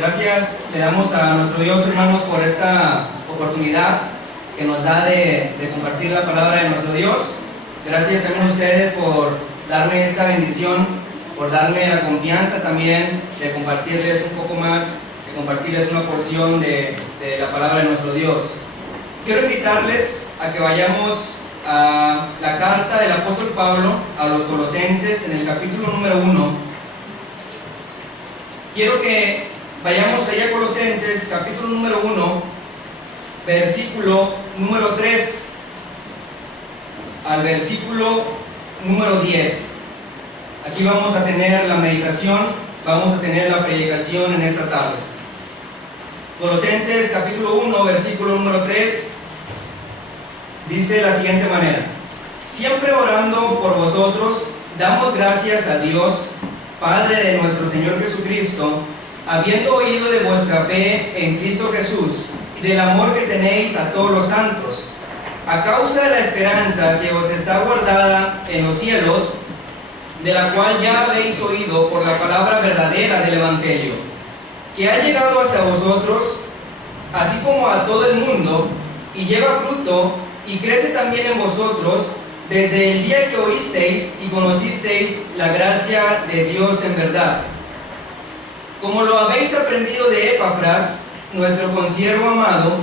Gracias le damos a nuestro Dios, hermanos, por esta oportunidad que nos da de compartir la palabra de nuestro Dios. Gracias también a ustedes por darme esta bendición, por darme la confianza también de compartirles un poco más, de compartirles una porción de la palabra de nuestro Dios. Quiero invitarles a que vayamos a la carta del apóstol Pablo a los Colosenses en el capítulo número 1. Quiero que vayamos allá a Colosenses, capítulo número 1, versículo número 3 al versículo número 10. Aquí vamos a tener la meditación, vamos a tener la predicación en esta tarde. Colosenses, capítulo 1, versículo número 3, dice de la siguiente manera: siempre orando por vosotros, damos gracias a Dios, Padre de nuestro Señor Jesucristo, habiendo oído de vuestra fe en Cristo Jesús y del amor que tenéis a todos los santos, a causa de la esperanza que os está guardada en los cielos, de la cual ya habéis oído por la palabra verdadera del Evangelio, que ha llegado hasta vosotros, así como a todo el mundo, y lleva fruto y crece también en vosotros, desde el día que oísteis y conocisteis la gracia de Dios en verdad, como lo habéis aprendido de Epafras, nuestro consiervo amado,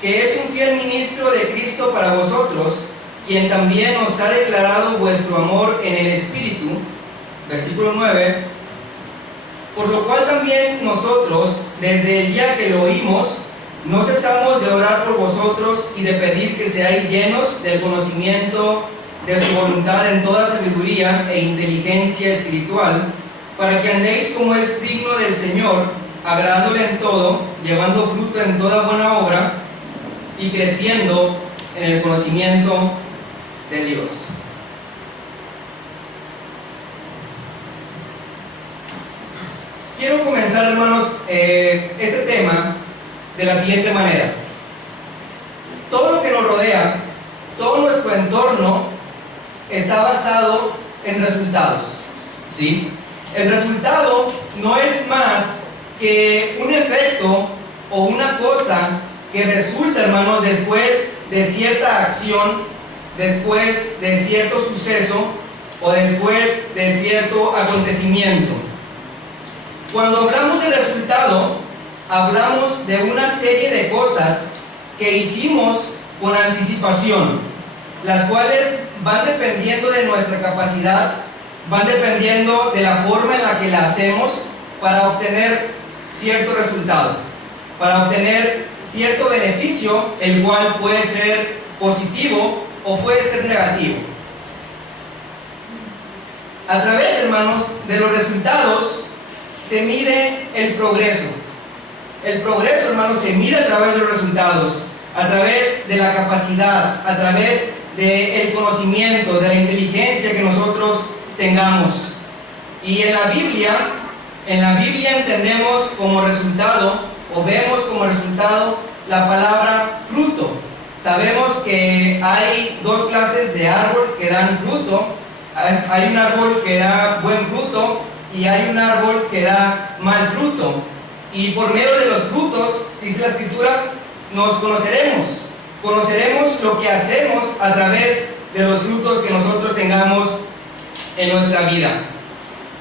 que es un fiel ministro de Cristo para vosotros, quien también os ha declarado vuestro amor en el Espíritu. Versículo 9: por lo cual también nosotros, desde el día que lo oímos, no cesamos de orar por vosotros y de pedir que seáis llenos del conocimiento de su voluntad en toda sabiduría e inteligencia espiritual, para que andéis como es digno del Señor, agradándole en todo, llevando fruto en toda buena obra y creciendo en el conocimiento de Dios. Quiero comenzar, hermanos, este tema de la siguiente manera. Todo lo que nos rodea, todo nuestro entorno está basado en resultados, ¿sí? El resultado no es más que un efecto o una cosa que resulta, hermanos, después de cierta acción, después de cierto suceso o después de cierto acontecimiento. Cuando hablamos de resultado, hablamos de una serie de cosas que hicimos con anticipación, las cuales van dependiendo de nuestra capacidad, van dependiendo de la forma en la que la hacemos para obtener cierto resultado, para obtener cierto beneficio, el cual puede ser positivo o puede ser negativo. A través, hermanos, de los resultados se mide el progreso. El progreso, hermanos, se mide a través de los resultados, a través de la capacidad, a través del conocimiento, de la inteligencia que nosotros tengamos. Y en la Biblia entendemos como resultado, o vemos como resultado, la palabra fruto. Sabemos que hay dos clases de árbol que dan fruto. Hay un árbol que da buen fruto y hay un árbol que da mal fruto. Y por medio de los frutos, dice la Escritura, nos conoceremos. Conoceremos lo que hacemos a través de los frutos que nosotros tengamos en nuestra vida.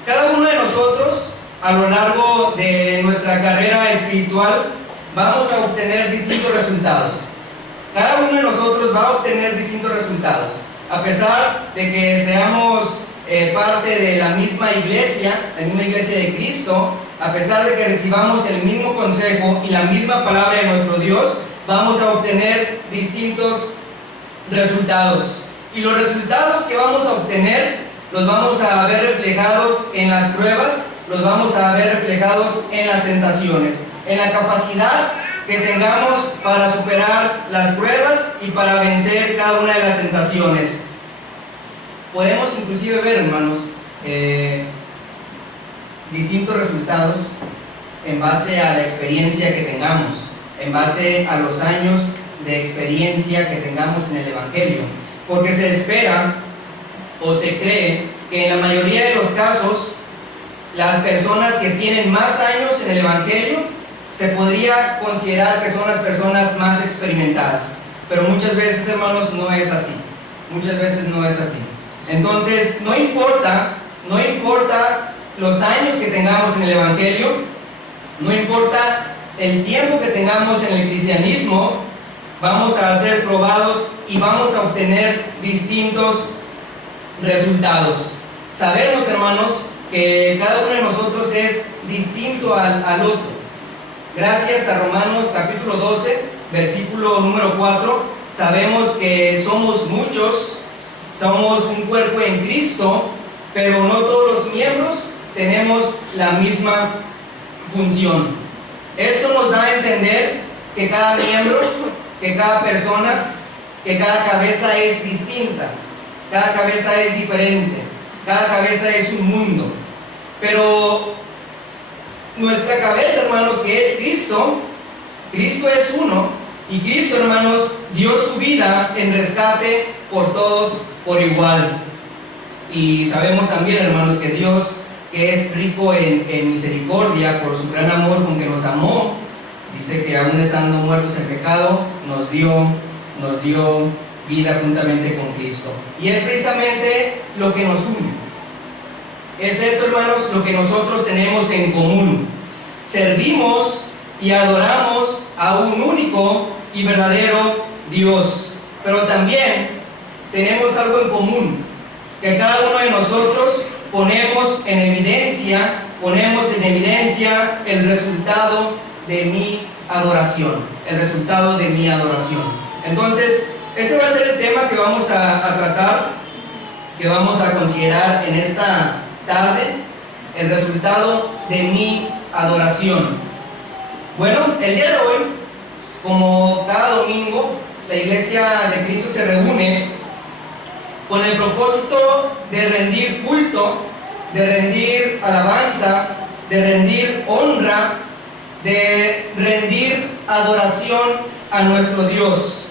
Cada uno de nosotros, a lo largo de nuestra carrera espiritual, vamos a obtener distintos resultados. Cada uno de nosotros va a obtener distintos resultados. A pesar de que seamos parte de la misma iglesia de Cristo, a pesar de que recibamos el mismo consejo y la misma palabra de nuestro Dios, vamos a obtener distintos resultados. Y los resultados que vamos a obtener los vamos a ver reflejados en las pruebas, los vamos a ver reflejados en las tentaciones, en la capacidad que tengamos para superar las pruebas y para vencer cada una de las tentaciones. Podemos inclusive ver, hermanos, distintos resultados en base a la experiencia que tengamos, en base a los años de experiencia que tengamos en el Evangelio, porque se espera o se cree que en la mayoría de los casos las personas que tienen más años en el Evangelio se podría considerar que son las personas más experimentadas. Pero muchas veces, hermanos, no es así. Muchas veces no es así. Entonces, no importa los años que tengamos en el Evangelio, no importa el tiempo que tengamos en el cristianismo, vamos a ser probados y vamos a obtener distintos resultados. Sabemos, hermanos, que cada uno de nosotros es distinto al otro. Gracias a Romanos capítulo 12, versículo número 4, sabemos que somos muchos, somos un cuerpo en Cristo, pero no todos los miembros tenemos la misma función. Esto nos da a entender que cada miembro, que cada persona, que cada cabeza es distinta, cada cabeza es diferente, cada cabeza es un mundo. Pero nuestra cabeza, hermanos, que es Cristo, Cristo es uno, y Cristo, hermanos, dio su vida en rescate por todos por igual. Y sabemos también, hermanos, que Dios, que es rico en misericordia por su gran amor con que nos amó, dice que aún estando muertos en pecado, nos dio vida juntamente con Cristo. Y es precisamente lo que nos une. Es eso, hermanos, lo que nosotros tenemos en común. Servimos y adoramos a un único y verdadero Dios. Pero también tenemos algo en común, que cada uno de nosotros ponemos en evidencia el resultado de mi adoración. El resultado de mi adoración. Entonces, ese va a ser el tema que vamos a tratar, que vamos a considerar en esta tarde, el resultado de mi adoración. Bueno, el día de hoy, como cada domingo, la Iglesia de Cristo se reúne con el propósito de rendir culto, de rendir alabanza, de rendir honra, de rendir adoración a nuestro Dios.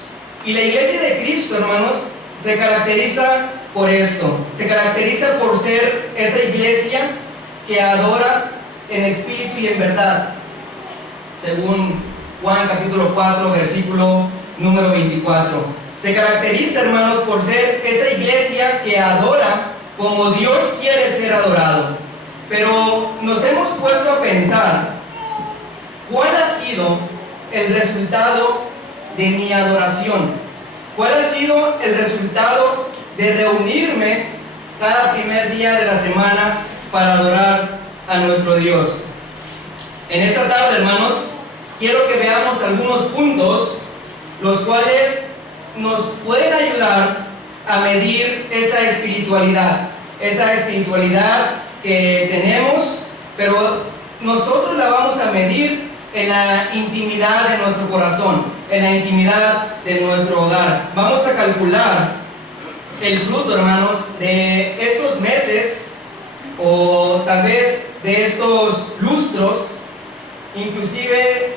Y la Iglesia de Cristo, hermanos, se caracteriza por esto, se caracteriza por ser esa iglesia que adora en espíritu y en verdad, según Juan capítulo 4, versículo número 24. Se caracteriza, hermanos, por ser esa iglesia que adora como Dios quiere ser adorado. Pero nos hemos puesto a pensar, ¿cuál ha sido el resultado de mi adoración? ¿Cuál ha sido el resultado de reunirme cada primer día de la semana para adorar a nuestro Dios? En esta tarde, hermanos, quiero que veamos algunos puntos los cuales nos pueden ayudar a medir esa espiritualidad que tenemos, pero nosotros la vamos a medir en la intimidad de nuestro corazón, en la intimidad de nuestro hogar. Vamos a calcular el fruto, hermanos, de estos meses o tal vez de estos lustros, inclusive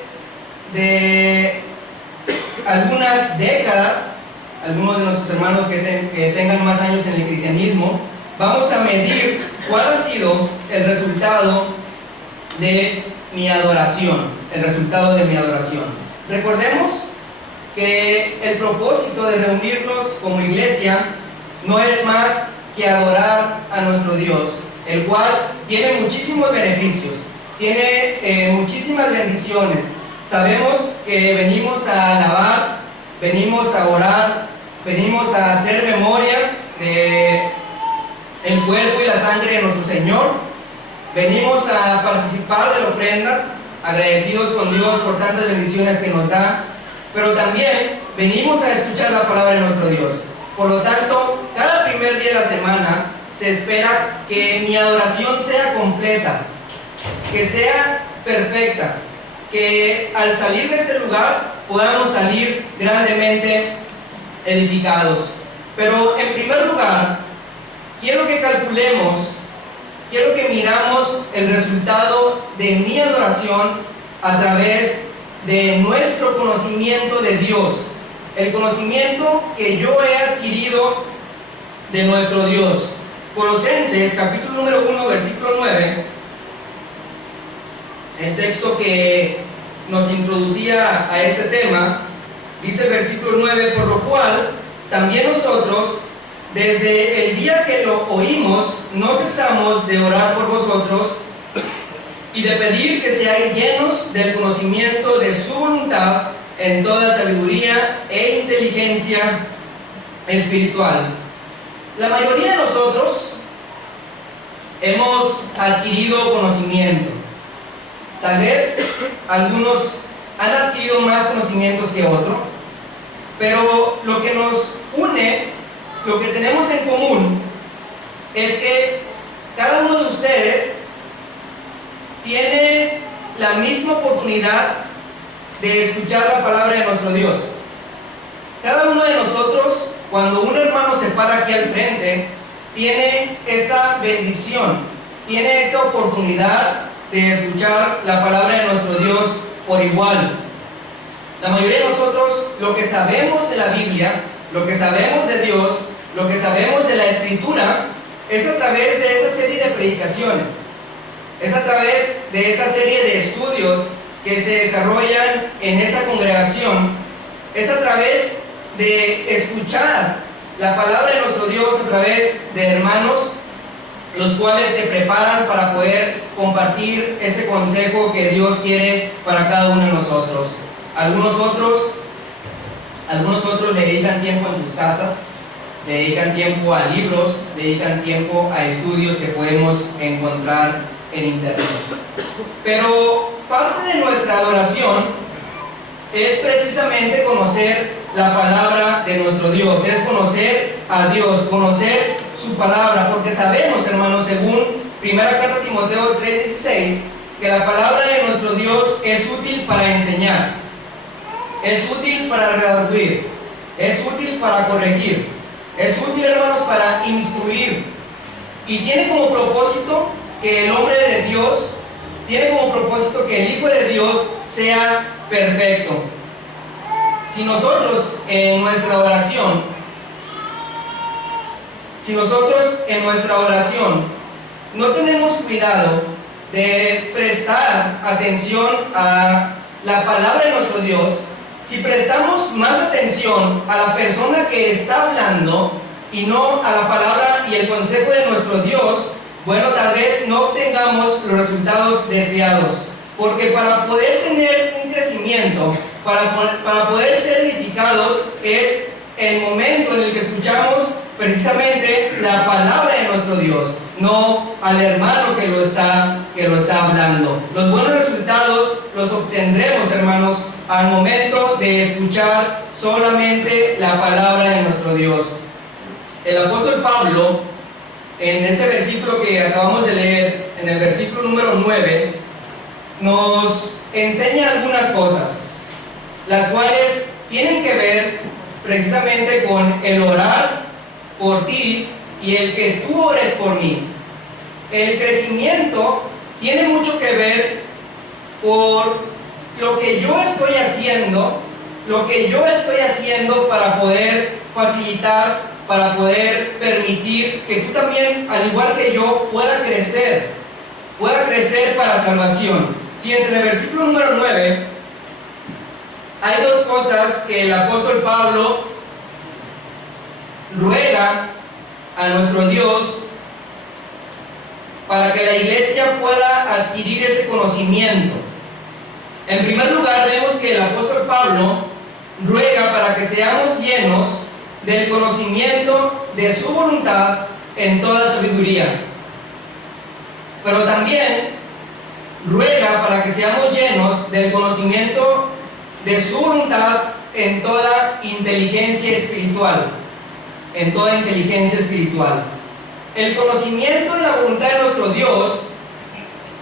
de algunas décadas, algunos de nuestros hermanos que tengan más años en el cristianismo. Vamos a medir cuál ha sido el resultado de mi adoración, Recordemos que el propósito de reunirnos como iglesia no es más que adorar a nuestro Dios, el cual tiene muchísimos beneficios, tiene muchísimas bendiciones. Sabemos que venimos a alabar, venimos a orar, venimos a hacer memoria de el cuerpo y la sangre de nuestro Señor. Venimos a participar de la ofrenda, agradecidos con Dios por tantas bendiciones que nos da, pero también venimos a escuchar la palabra de nuestro Dios. Por lo tanto, cada primer día de la semana se espera que mi adoración sea completa, que sea perfecta, que al salir de este lugar podamos salir grandemente edificados. Pero en primer lugar, quiero que calculemos, quiero que miramos el resultado de mi adoración a través de nuestro conocimiento de Dios, el conocimiento que yo he adquirido de nuestro Dios. Colosenses capítulo número 1, versículo 9, el texto que nos introducía a este tema, dice el versículo 9, por lo cual también nosotros, desde el día que lo oímos, no cesamos de orar por vosotros y de pedir que seáis llenos del conocimiento de su voluntad en toda sabiduría e inteligencia espiritual. La mayoría de nosotros hemos adquirido conocimiento. Tal vez algunos han adquirido más conocimientos que otros, pero lo que nos une, lo que tenemos en común, es que cada uno de ustedes tiene la misma oportunidad de escuchar la palabra de nuestro Dios. Cada uno de nosotros, cuando un hermano se para aquí al frente, tiene esa bendición, tiene esa oportunidad de escuchar la palabra de nuestro Dios por igual. La mayoría de nosotros, lo que sabemos de la Biblia, lo que sabemos de Dios, lo que sabemos de la Escritura, es a través de esa serie de predicaciones, es a través de esa serie de estudios que se desarrollan en esta congregación, es a través de escuchar la palabra de nuestro Dios a través de hermanos, los cuales se preparan para poder compartir ese consejo que Dios quiere para cada uno de nosotros. Algunos otros le dedican tiempo en sus casas, le dedican tiempo a libros, le dedican tiempo a estudios que podemos encontrar en internet. Pero parte de nuestra adoración es precisamente conocer la palabra de nuestro Dios, es conocer a Dios, conocer su palabra, porque sabemos, hermanos, según 1 carta a Timoteo 3:16, que la palabra de nuestro Dios es útil para enseñar, es útil para redarguir, es útil para corregir, es útil, hermanos, para instruir, y tiene como propósito que el hombre de Dios, tiene como propósito que el Hijo de Dios sea perfecto. Si nosotros en nuestra oración no tenemos cuidado de prestar atención a la palabra de nuestro Dios, si prestamos más atención a la persona que está hablando y no a la palabra y el consejo de nuestro Dios, bueno, tal vez no obtengamos los resultados deseados. Porque para poder tener un crecimiento, para poder ser edificados, es el momento en el que escuchamos precisamente la palabra de nuestro Dios, no al hermano que lo está hablando. Los buenos resultados los obtendremos, hermanos, al momento de escuchar solamente la palabra de nuestro Dios. El apóstol Pablo, en ese versículo que acabamos de leer, en el versículo número 9, nos enseña algunas cosas, las cuales tienen que ver precisamente con el orar por ti y el que tú ores por mí. El crecimiento tiene mucho que ver por lo que yo estoy haciendo, para poder facilitar, para poder permitir que tú también, al igual que yo, pueda crecer para salvación. Fíjense, en el versículo número 9 hay dos cosas que el apóstol Pablo ruega a nuestro Dios para que la iglesia pueda adquirir ese conocimiento. En primer lugar, vemos que el apóstol Pablo ruega para que seamos llenos del conocimiento de su voluntad en toda sabiduría. Pero también ruega para que seamos llenos del conocimiento de su voluntad en toda inteligencia espiritual. En toda inteligencia espiritual. El conocimiento de la voluntad de nuestro Dios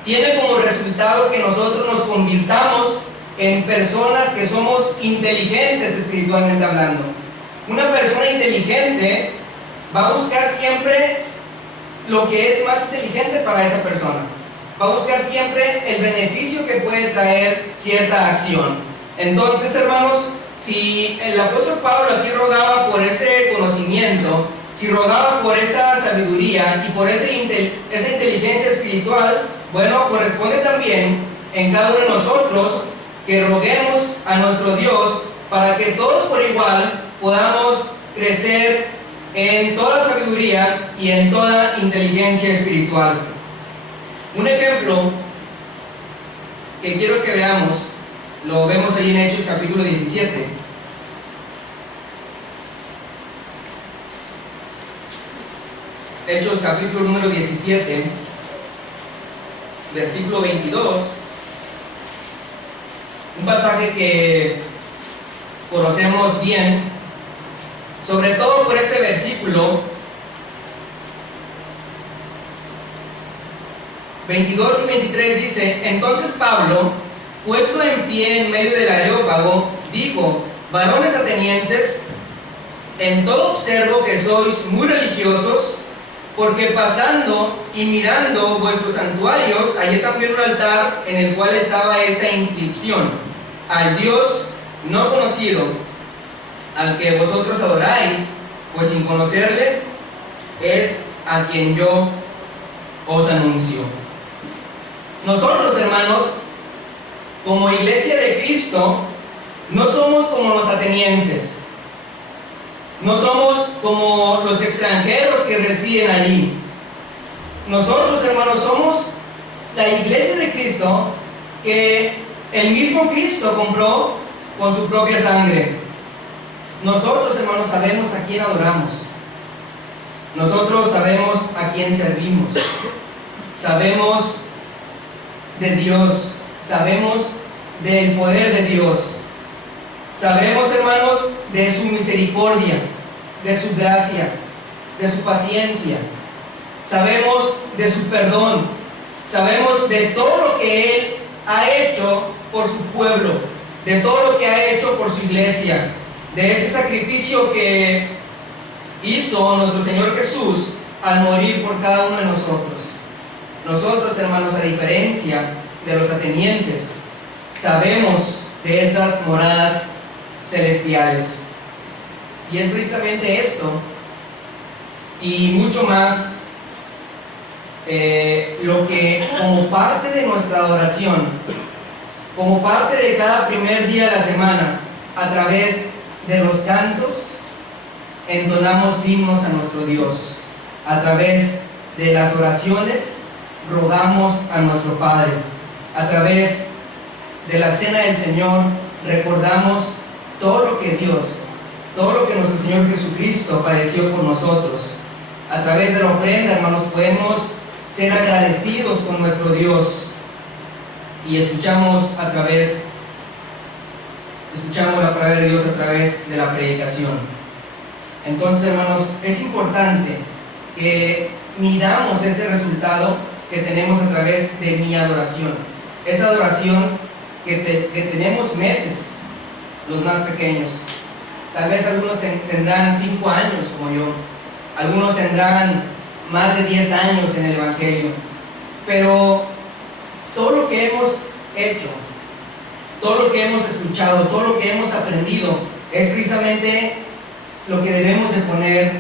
tiene como resultado que nosotros nos convirtamos en personas que somos inteligentes espiritualmente hablando. Una persona inteligente va a buscar siempre lo que es más inteligente para esa persona. Va a buscar siempre el beneficio que puede traer cierta acción. Entonces, hermanos, si el apóstol Pablo aquí rogaba por ese conocimiento, si rogaba por esa sabiduría y por esa inteligencia espiritual, bueno, corresponde también en cada uno de nosotros que roguemos a nuestro Dios para que todos por igual podamos crecer en toda sabiduría y en toda inteligencia espiritual. Un ejemplo que quiero que veamos, lo vemos ahí en Hechos capítulo 17. Hechos capítulo número 17, versículo 22. Un pasaje que conocemos bien, sobre todo por este versículo 22 y 23 dice: entonces Pablo, puesto en pie en medio del Areópago, dijo: varones atenienses, en todo observo que sois muy religiosos, porque pasando y mirando vuestros santuarios, hallé también un altar en el cual estaba esta inscripción: al Dios no conocido, al que vosotros adoráis, pues sin conocerle es a quien yo os anuncio. Nosotros, hermanos, como iglesia de Cristo, no somos como los atenienses, no somos como los extranjeros que residen allí. Nosotros, hermanos, somos la iglesia de Cristo que el mismo Cristo compró con su propia sangre. Nosotros, hermanos, sabemos a quién adoramos. Nosotros sabemos a quién servimos. Sabemos de Dios. Sabemos del poder de Dios. Sabemos, hermanos, de su misericordia, de su gracia, de su paciencia. Sabemos de su perdón. Sabemos de todo lo que Él ha hecho por su pueblo, de todo lo que ha hecho por su iglesia, de ese sacrificio que hizo nuestro Señor Jesús al morir por cada uno de nosotros. Nosotros, hermanos, a diferencia de los atenienses, sabemos de esas moradas celestiales. Y es precisamente esto y mucho más lo que, como parte de nuestra adoración, como parte de cada primer día de la semana, a través de los cantos, entonamos himnos a nuestro Dios. A través de las oraciones, rogamos a nuestro Padre. A través de la cena del Señor, recordamos todo lo que Dios, todo lo que nuestro Señor Jesucristo padeció por nosotros. A través de la ofrenda, hermanos, podemos ser agradecidos con nuestro Dios. Y escuchamos la palabra de Dios a través de la predicación. Entonces, hermanos, es importante que midamos ese resultado que tenemos a través de mi adoración. Esa adoración que tenemos meses, los más pequeños. Tal vez algunos tendrán 5 años como yo. Algunos tendrán más de 10 años en el Evangelio. Pero todo lo que hemos hecho, todo lo que hemos escuchado, todo lo que hemos aprendido, es precisamente lo que debemos de poner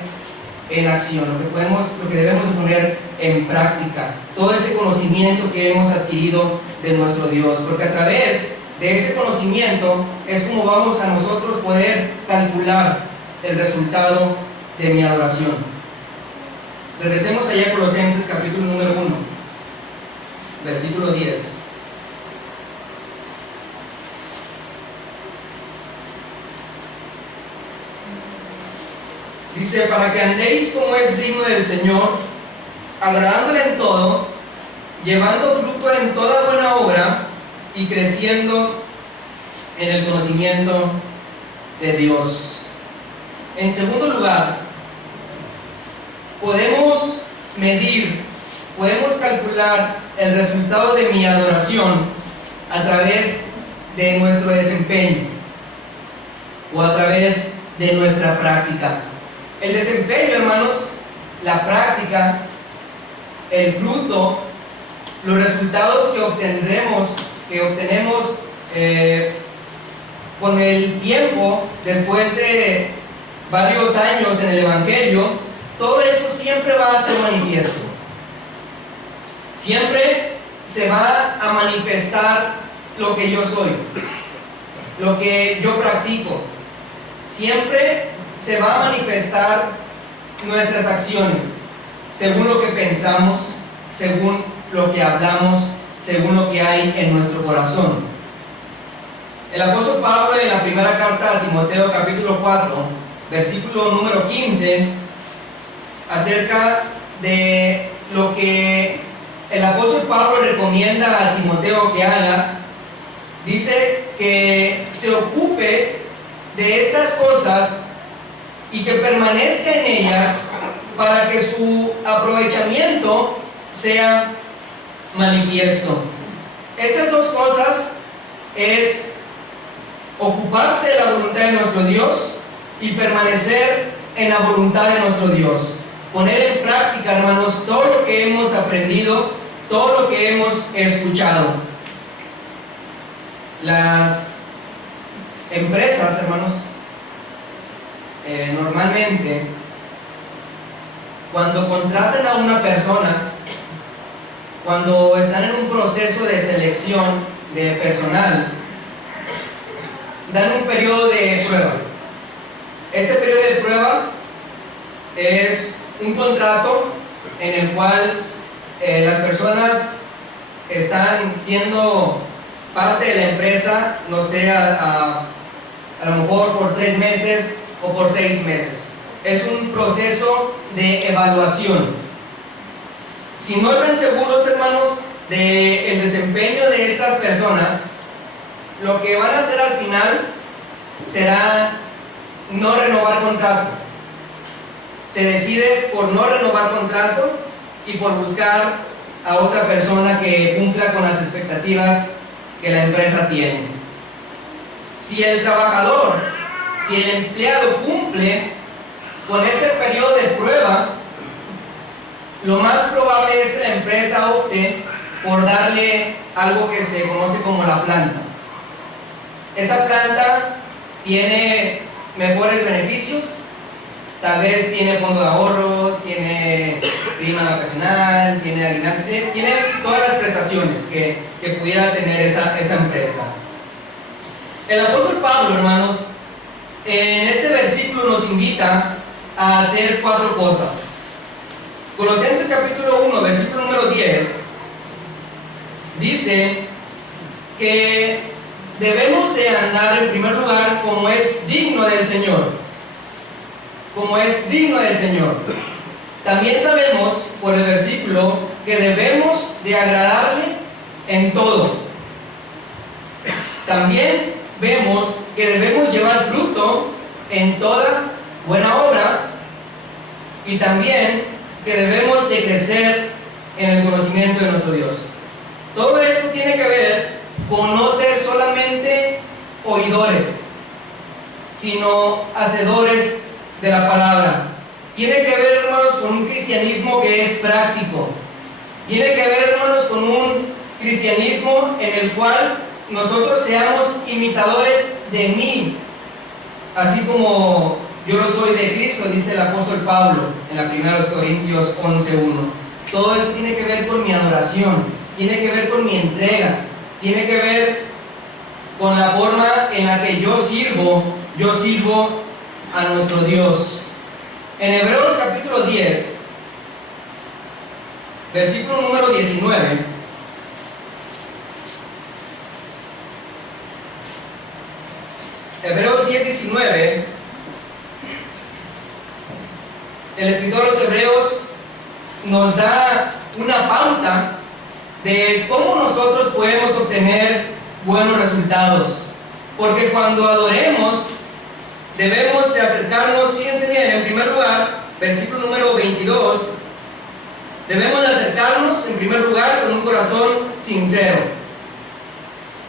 en acción, lo que debemos de poner en práctica. Todo ese conocimiento que hemos adquirido de nuestro Dios, porque a través de ese conocimiento es como vamos a nosotros poder calcular el resultado de mi adoración. Regresemos allá a Colosenses capítulo número 1, versículo 10. Dice: para que andéis como es digno del Señor, agradándole en todo, llevando fruto en toda buena obra y creciendo en el conocimiento de Dios. En segundo lugar, podemos medir, podemos calcular el resultado de mi adoración a través de nuestro desempeño o a través de nuestra práctica. El desempeño, hermanos, la práctica, el fruto, los resultados que obtenemos con el tiempo, después de varios años en el Evangelio, todo esto siempre va a ser manifiesto. Siempre se va a manifestar lo que yo soy, lo que yo practico. Siempre se va a manifestar nuestras acciones, según lo que pensamos, según lo que hablamos, según lo que hay en nuestro corazón. El apóstol Pablo, en la primera carta a Timoteo, capítulo 4, versículo número 15, acerca de lo que el apóstol Pablo recomienda a Timoteo que haga, dice que se ocupe de estas cosas y que permanezca en ellas para que su aprovechamiento sea manifiesto. Estas dos cosas es ocuparse de la voluntad de nuestro Dios y permanecer en la voluntad de nuestro Dios. Poner en práctica, hermanos, todo lo que hemos aprendido, todo lo que hemos escuchado. Las empresas, hermanos, normalmente, cuando contratan a una persona, cuando están en un proceso de selección de personal, dan un periodo de prueba. Ese periodo de prueba es un contrato en el cual las personas están siendo parte de la empresa, no sé, a lo mejor por 3 meses o por 6 meses. Es un proceso de evaluación. Si no están seguros, hermanos, del desempeño de estas personas, lo que van a hacer al final será no renovar contrato. Se decide por no renovar contrato y por buscar a otra persona que cumpla con las expectativas que la empresa tiene. Si el trabajador, si el empleado cumple con este periodo de prueba, lo más probable es que la empresa opte por darle algo que se conoce como la planta. Esa planta tiene mejores beneficios, tal vez tiene fondo de ahorro, tiene prima vacacional, tiene aguinaldo, tiene todas las prestaciones que pudiera tener esta empresa. El apóstol Pablo, hermanos, en este versículo nos invita a hacer 4 cosas. Colosenses capítulo 1, versículo número 10, dice que debemos de andar en primer lugar como es digno del Señor. Como es digno del Señor. También sabemos por el versículo que debemos de agradarle en todo. También vemos que debemos llevar fruto en toda buena obra y también que debemos de crecer en el conocimiento de nuestro Dios. Todo esto tiene que ver con no ser solamente oidores, sino hacedores de la palabra. Tiene que ver, hermanos, con un cristianismo que es práctico. Tiene que ver, hermanos, con un cristianismo en el cual nosotros seamos imitadores de mí, así como yo lo soy de Cristo, dice el apóstol Pablo en la 1 Corintios 11:1. Todo eso tiene que ver con mi adoración, tiene que ver con mi entrega, tiene que ver con la forma en la que yo sirvo a nuestro Dios. En Hebreos capítulo 10, versículo número 19, Hebreos 10, 19, el escritor de los Hebreos nos da una pauta de cómo nosotros podemos obtener buenos resultados. Porque cuando adoremos, debemos de acercarnos, fíjense bien, en primer lugar, versículo número 22, debemos de acercarnos en primer lugar con un corazón sincero.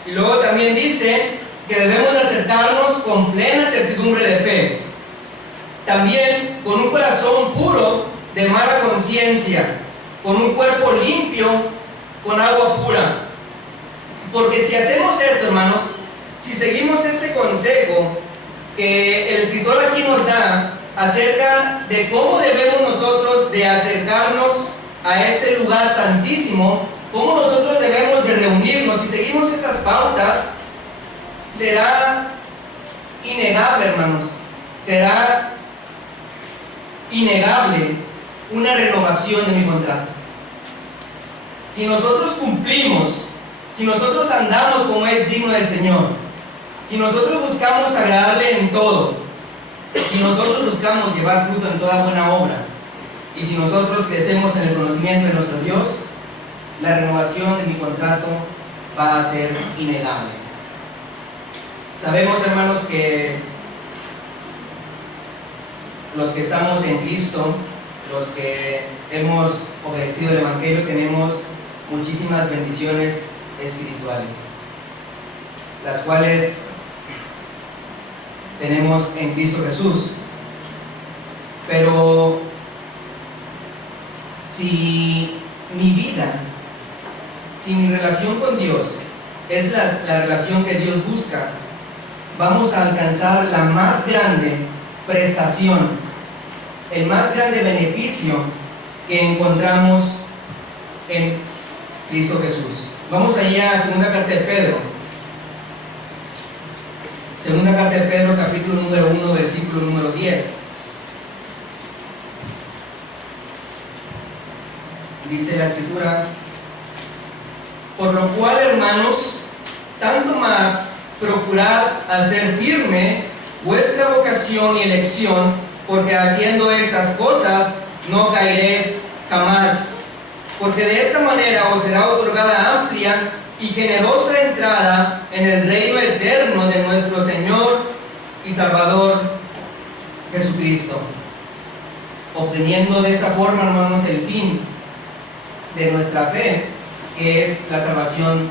Y luego también dice que debemos de acercarnos con plena certidumbre de fe. También con un corazón puro de mala conciencia, con un cuerpo limpio, con agua pura. Porque si hacemos esto, hermanos, si seguimos este consejo que el escritor aquí nos da acerca de cómo debemos nosotros de acercarnos a ese lugar santísimo, cómo nosotros debemos de reunirnos. Si seguimos estas pautas, será innegable, hermanos, será innegable una renovación de mi contrato. Si nosotros cumplimos, si nosotros andamos como es digno del Señor, si nosotros buscamos agradarle en todo, si nosotros buscamos llevar fruto en toda buena obra, y si nosotros crecemos en el conocimiento de nuestro Dios, la renovación de mi contrato va a ser innegable. Sabemos, hermanos, que los que estamos en Cristo, los que hemos obedecido el Evangelio, tenemos muchísimas bendiciones espirituales, las cuales tenemos en Cristo Jesús. Pero si mi vida, si mi relación con Dios es la relación que Dios busca, vamos a alcanzar la más grande prestación, el más grande beneficio que encontramos en Cristo Jesús. Vamos allá a segunda carta de Pedro. Segunda carta de Pedro, capítulo número 1, versículo número 10. Dice la Escritura: por lo cual, hermanos, tanto más procurad hacer firme vuestra vocación y elección, porque haciendo estas cosas no caeréis jamás. Porque de esta manera os será otorgada amplia y generosa entrada en el reino eterno de nuestro Señor y Salvador Jesucristo, obteniendo de esta forma, hermanos, el fin de nuestra fe, que es la salvación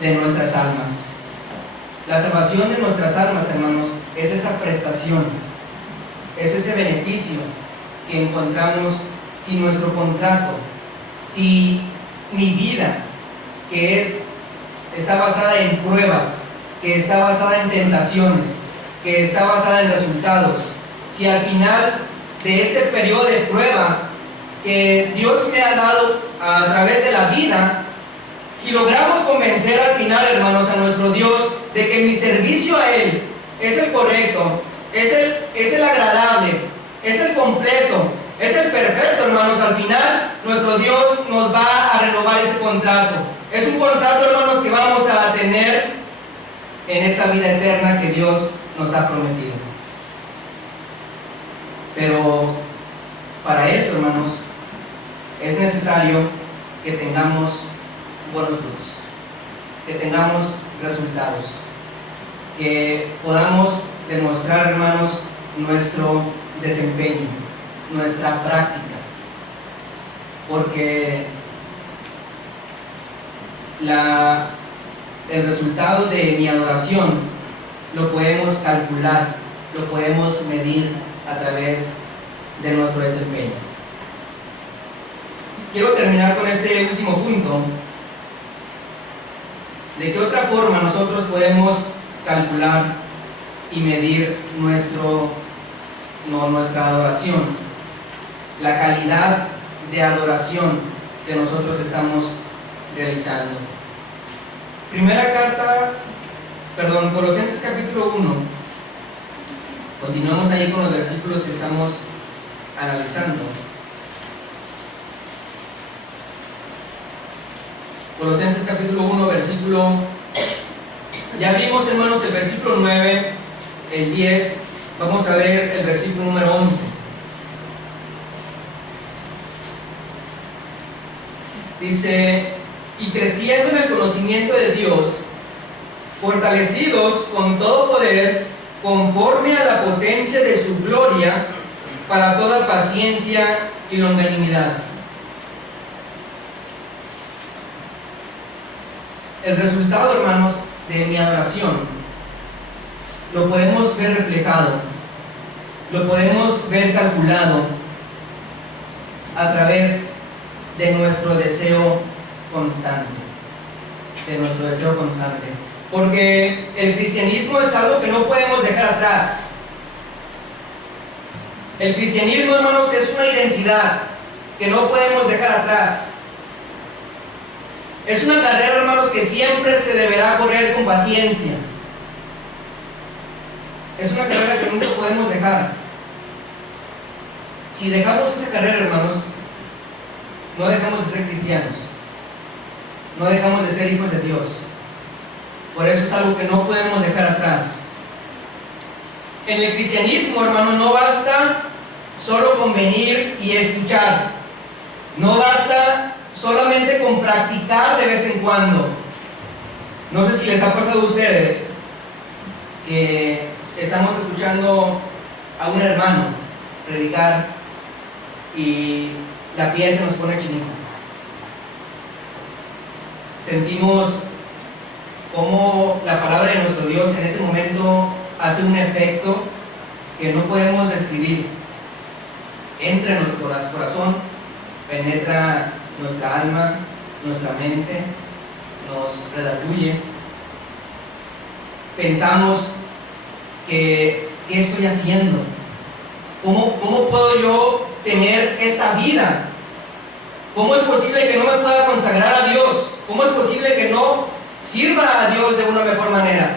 de nuestras almas. La salvación de nuestras almas, hermanos, es esa prestación, es ese beneficio que encontramos si nuestro contrato, si mi vida, que está basada en pruebas, que está basada en tentaciones, que está basada en resultados, si al final de este periodo de prueba que Dios me ha dado a través de la vida, si logramos convencer al final, hermanos, a nuestro Dios de que mi servicio a Él es el correcto, es el agradable, es el completo, es el perfecto, hermanos, al final nuestro Dios nos va a renovar ese contrato. Es un contrato, hermanos, que vamos a tener en esa vida eterna que Dios nos ha prometido. Pero para esto, hermanos, es necesario que tengamos buenos frutos, que tengamos resultados, que podamos demostrar, hermanos, nuestro desempeño, nuestra práctica, porque el resultado de mi adoración lo podemos calcular, lo podemos medir a través de nuestro desempeño. Quiero terminar con este último punto. ¿De qué otra forma nosotros podemos calcular y medir nuestra adoración? La calidad de adoración que nosotros estamos realizando. Colosenses capítulo 1. Continuamos ahí con los versículos que estamos analizando. Colosenses capítulo 1, versículo, ya vimos, hermanos, el versículo 9, el 10, vamos a ver el versículo número 11. Dice: y creciendo en el conocimiento de Dios, fortalecidos con todo poder, conforme a la potencia de su gloria, para toda paciencia y longanimidad. El resultado, hermanos, de mi adoración lo podemos ver reflejado, lo podemos ver calculado a través de nuestro deseo constante, porque el cristianismo es algo que no podemos dejar atrás. El cristianismo, hermanos, es una identidad que no podemos dejar atrás. Es una carrera, hermanos, que siempre se deberá correr con paciencia. Es una carrera que nunca podemos dejar. Si dejamos esa carrera, hermanos, no dejamos de ser cristianos. No dejamos de ser hijos de Dios. Por eso es algo que no podemos dejar atrás. En el cristianismo, hermano, no basta solo con venir y escuchar. No basta solamente con practicar de vez en cuando. No sé si les ha pasado a ustedes que estamos escuchando a un hermano predicar y la piel se nos pone chinita. Sentimos cómo la palabra de nuestro Dios en ese momento hace un efecto que no podemos describir. Entra en nuestro corazón, penetra nuestra alma, nuestra mente, nos redarguye. Pensamos que, ¿qué estoy haciendo? ¿Cómo puedo yo tener esta vida? ¿Cómo es posible que no me pueda consagrar a Dios? ¿Cómo es posible que no sirva a Dios de una mejor manera?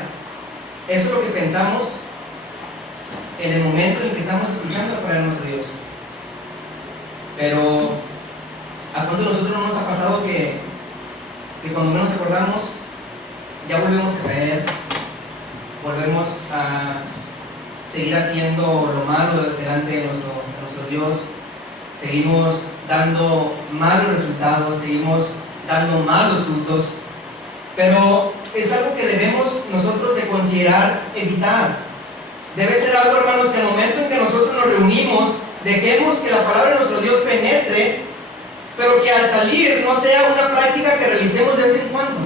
Eso es lo que pensamos en el momento en que estamos escuchando la palabra de nuestro Dios. Pero ¿a cuánto nosotros no nos ha pasado que cuando menos acordamos ya volvemos a caer, volvemos a seguir haciendo lo malo delante de nuestro Dios, seguimos dando malos resultados, seguimos dando malos frutos? Pero es algo que debemos nosotros de considerar evitar. Debe ser algo, hermanos, que al momento en que nosotros nos reunimos, dejemos que la palabra de nuestro Dios penetre, pero que al salir no sea una práctica que realicemos de vez en cuando,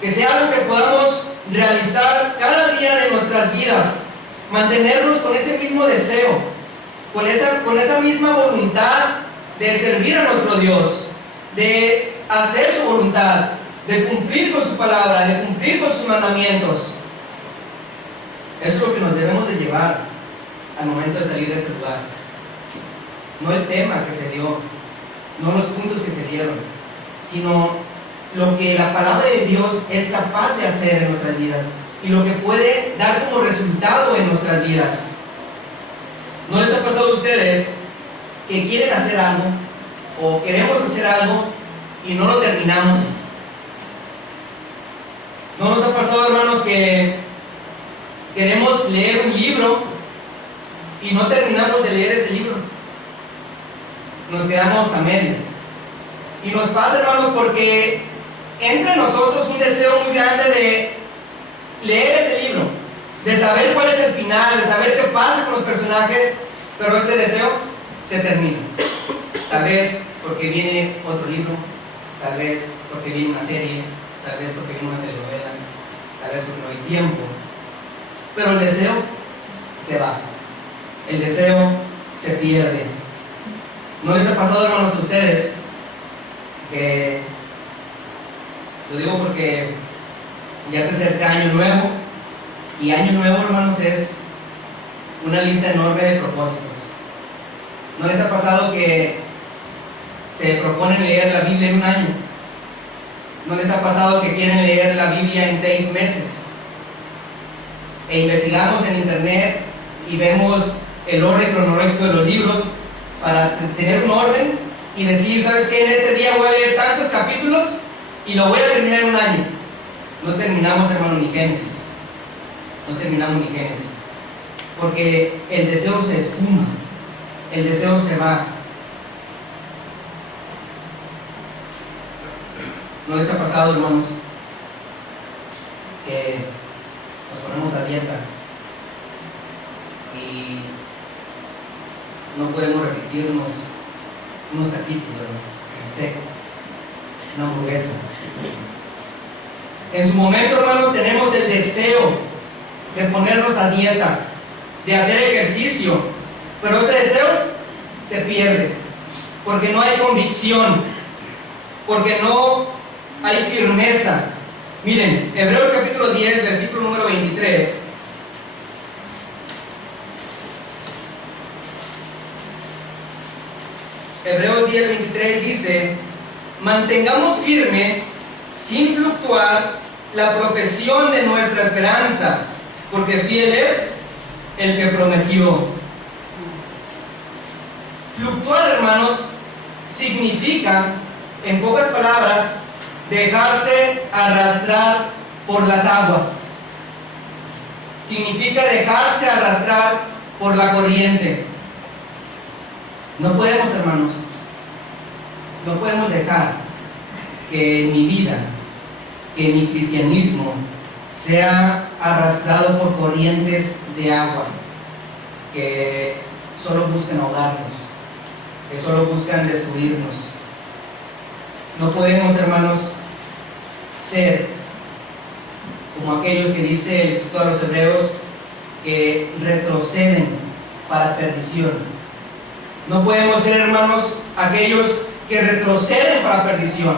que sea algo que podamos realizar cada día de nuestras vidas, mantenernos con ese mismo deseo, con esa misma voluntad de servir a nuestro Dios, de hacer su voluntad, de cumplir con su palabra, de cumplir con sus mandamientos. Eso es lo que nos debemos de llevar al momento de salir de ese lugar. No el tema que se dio, no los puntos que se dieron, sino lo que la palabra de Dios es capaz de hacer en nuestras vidas y lo que puede dar como resultado en nuestras vidas. ¿No les ha pasado a ustedes que quieren hacer algo o queremos hacer algo y no lo terminamos? ¿No nos ha pasado, hermanos, que queremos leer un libro y no terminamos de leer ese libro? Nos quedamos a medias. Y nos pasa, hermanos, porque entra en nosotros un deseo muy grande de leer ese libro, de saber cuál es el final, de saber qué pasa con los personajes, pero ese deseo se termina. Tal vez porque viene otro libro, tal vez porque viene una serie, tal vez porque viene una telenovela, tal vez porque no hay tiempo, pero el deseo se va, el deseo se pierde. ¿No les ha pasado, hermanos, a ustedes que, lo digo porque ya se acerca Año Nuevo, y Año Nuevo, hermanos, es una lista enorme de propósitos? ¿No les ha pasado que se proponen leer la Biblia en un año? ¿No les ha pasado que quieren leer la Biblia en 6 meses? E investigamos en internet y vemos el orden cronológico de los libros para tener un orden y decir, ¿sabes qué? En este día voy a leer tantos capítulos y lo voy a terminar en un año. No terminamos, hermano, ni Génesis. No terminamos ni Génesis. Porque el deseo se esfuma, el deseo se va. ¿No les ha pasado, hermanos, que nos ponemos a dieta y no podemos resistirnos unos taquitos, un bistec, una hamburguesa? En su momento, hermanos, tenemos el deseo de ponernos a dieta, de hacer ejercicio, pero ese deseo se pierde porque no hay convicción, porque no hay firmeza. Miren, Hebreos capítulo 10, versículo número 23. Hebreos 10, 23 dice: mantengamos firme sin fluctuar la profesión de nuestra esperanza, porque fiel es el que prometió. Fluctuar, hermanos, significa, en pocas palabras, dejarse arrastrar por las aguas. Significa dejarse arrastrar por la corriente. No podemos, hermanos, no podemos dejar que mi vida, que mi cristianismo sea arrastrado por corrientes de agua que solo buscan ahogarnos, que solo buscan destruirnos. No podemos, hermanos, ser como aquellos que dice el escritor a los hebreos, que retroceden para perdición. No podemos ser, hermanos, aquellos que retroceden para perdición.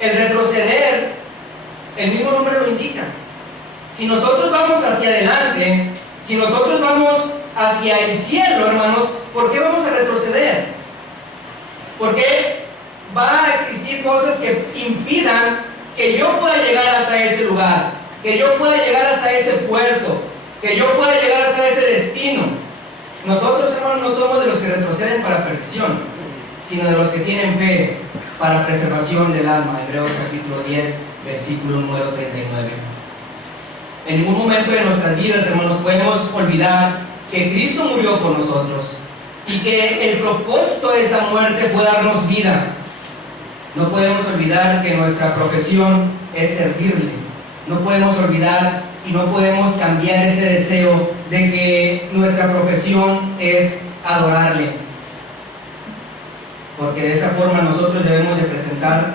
El retroceder, el mismo nombre lo indica. Si nosotros vamos hacia adelante, si nosotros vamos hacia el cielo, hermanos, ¿por qué vamos a retroceder? Porque va a existir cosas que impidan que yo pueda llegar hasta ese lugar, que yo pueda llegar hasta ese puerto, que yo pueda llegar hasta ese destino. Nosotros, hermanos, no somos de los que retroceden para perdición, sino de los que tienen fe para preservación del alma. Hebreos capítulo 10, versículo número 39. En ningún momento de nuestras vidas, hermanos, podemos olvidar que Cristo murió por nosotros y que el propósito de esa muerte fue darnos vida. No podemos olvidar que nuestra profesión es servirle. No podemos olvidar y no podemos cambiar ese deseo de que nuestra profesión es adorarle. Porque de esa forma nosotros debemos de presentar,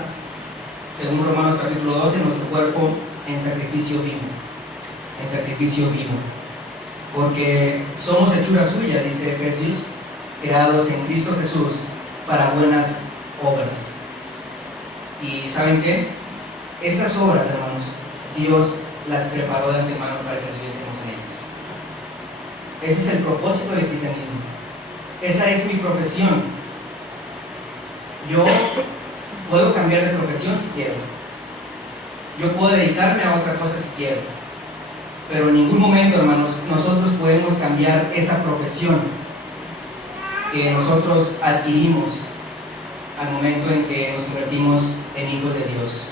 según Romanos capítulo 12, nuestro cuerpo en sacrificio vivo. En sacrificio vivo. Porque somos hechura suya, dice Efesios, creados en Cristo Jesús para buenas obras. ¿Y saben qué? Esas obras, hermanos, Dios las preparó de antemano para que viviésemos en ellas. Ese es el propósito del cristianismo. Esa es mi profesión. Yo puedo cambiar de profesión si quiero. Yo puedo dedicarme a otra cosa si quiero. Pero en ningún momento, hermanos, nosotros podemos cambiar esa profesión que nosotros adquirimos al momento en que nos convertimos en hijos de Dios.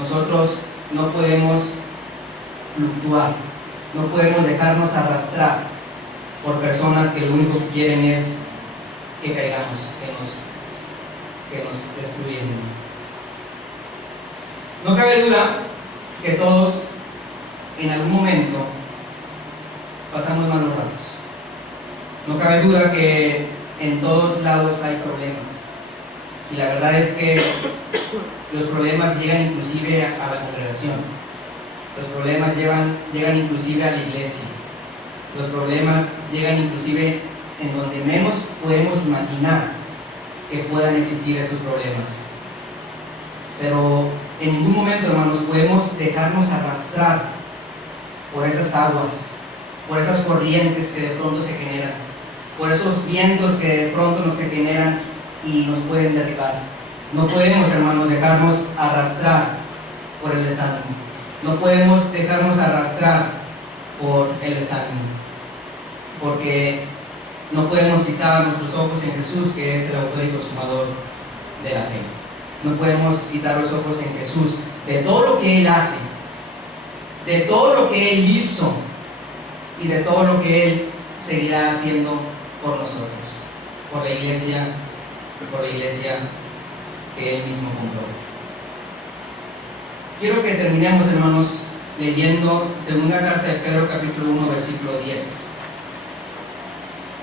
Nosotros no podemos fluctuar, no podemos dejarnos arrastrar por personas que lo único que quieren es que caigamos, que nos destruyen. No cabe duda que todos en algún momento pasamos malos ratos. No cabe duda que en todos lados hay problemas. Y la verdad es que los problemas llegan inclusive a la congregación. Los problemas llegan inclusive a la iglesia. Los problemas llegan inclusive en donde menos podemos imaginar que puedan existir esos problemas. Pero en ningún momento, hermanos, podemos dejarnos arrastrar por esas aguas, por esas corrientes que de pronto se generan, por esos vientos que de pronto nos se generan y nos pueden derribar. No podemos, hermanos, dejarnos arrastrar por el desánimo. No podemos dejarnos arrastrar por el desánimo, porque no podemos quitar nuestros ojos en Jesús, que es el autor y consumador de la fe. No podemos quitar los ojos en Jesús, de todo lo que Él hace, de todo lo que Él hizo y de todo lo que Él seguirá haciendo por nosotros, por la iglesia que Él mismo compró. Quiero que terminemos, hermanos, leyendo segunda carta de Pedro, capítulo 1, versículo 10.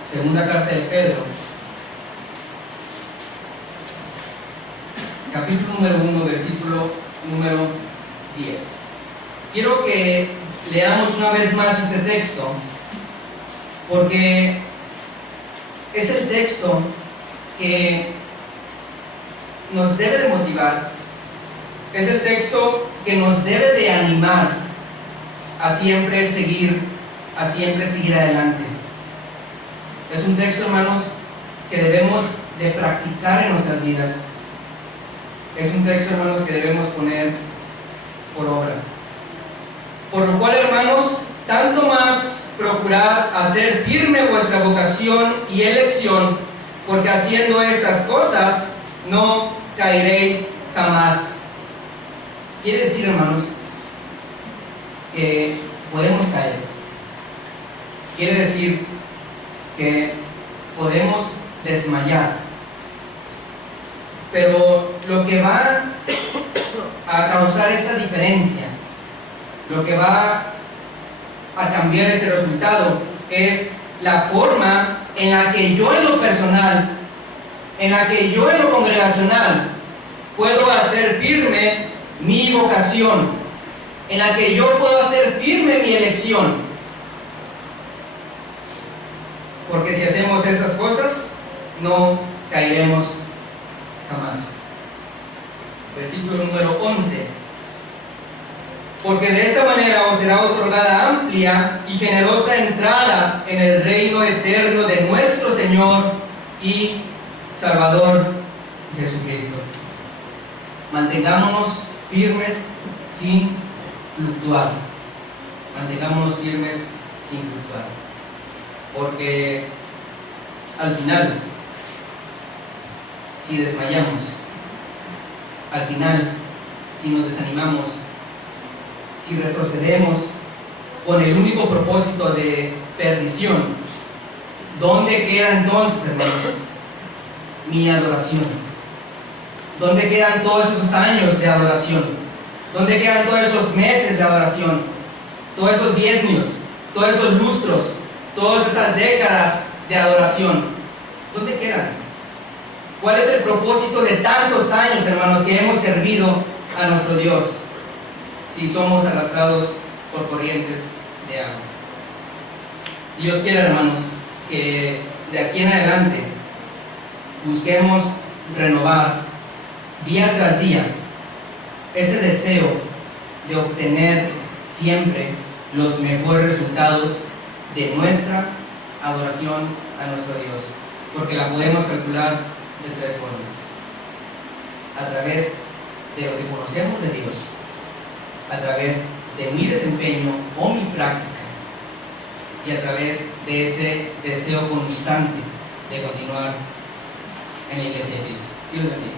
Segunda carta de Pedro, capítulo número 1, versículo número 10. Quiero que leamos una vez más este texto, porque es el texto que nos debe de motivar, es el texto que nos debe de animar a siempre seguir adelante. Es un texto, hermanos, que debemos de practicar en nuestras vidas. es un texto, hermanos, que debemos poner por obra. Por lo cual, hermanos, tanto más procurad hacer firme vuestra vocación y elección, porque haciendo estas cosas no caeréis jamás. Quiere decir, hermanos, que podemos caer. Quiere decir que podemos desmayar. Pero lo que va a causar esa diferencia, lo que va a cambiar ese resultado, es la forma en la que yo en lo personal, en la que yo en lo congregacional puedo hacer firme mi vocación, en la que yo puedo hacer firme mi elección. Porque si hacemos estas cosas, no caeremos jamás. Versículo número 11. Porque de esta manera os será otorgada amplia y generosa entrada en el reino eterno de nuestro Señor y Salvador Jesucristo. Mantengámonos firmes sin fluctuar. Mantengámonos firmes sin fluctuar. Porque al final, si desmayamos, al final, si nos desanimamos, si retrocedemos con el único propósito de perdición, ¿dónde queda entonces, hermanos, mi adoración? ¿Dónde quedan todos esos años de adoración? ¿Dónde quedan todos esos meses de adoración? Todos esos diezmios, todos esos lustros, todas esas décadas de adoración. ¿Dónde quedan? ¿Cuál es el propósito de tantos años, hermanos, que hemos servido a nuestro Dios, si somos arrastrados por corrientes de agua? Dios quiere, hermanos, que de aquí en adelante busquemos renovar día tras día ese deseo de obtener siempre los mejores resultados de nuestra adoración a nuestro Dios, porque la podemos calcular de tres formas: a través de lo que conocemos de Dios, a través de mi desempeño o mi práctica, y a través de ese deseo constante de continuar en la iglesia de Cristo. Dios bendiga.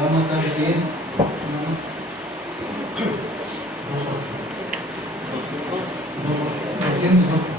Vamos a repetir. 208.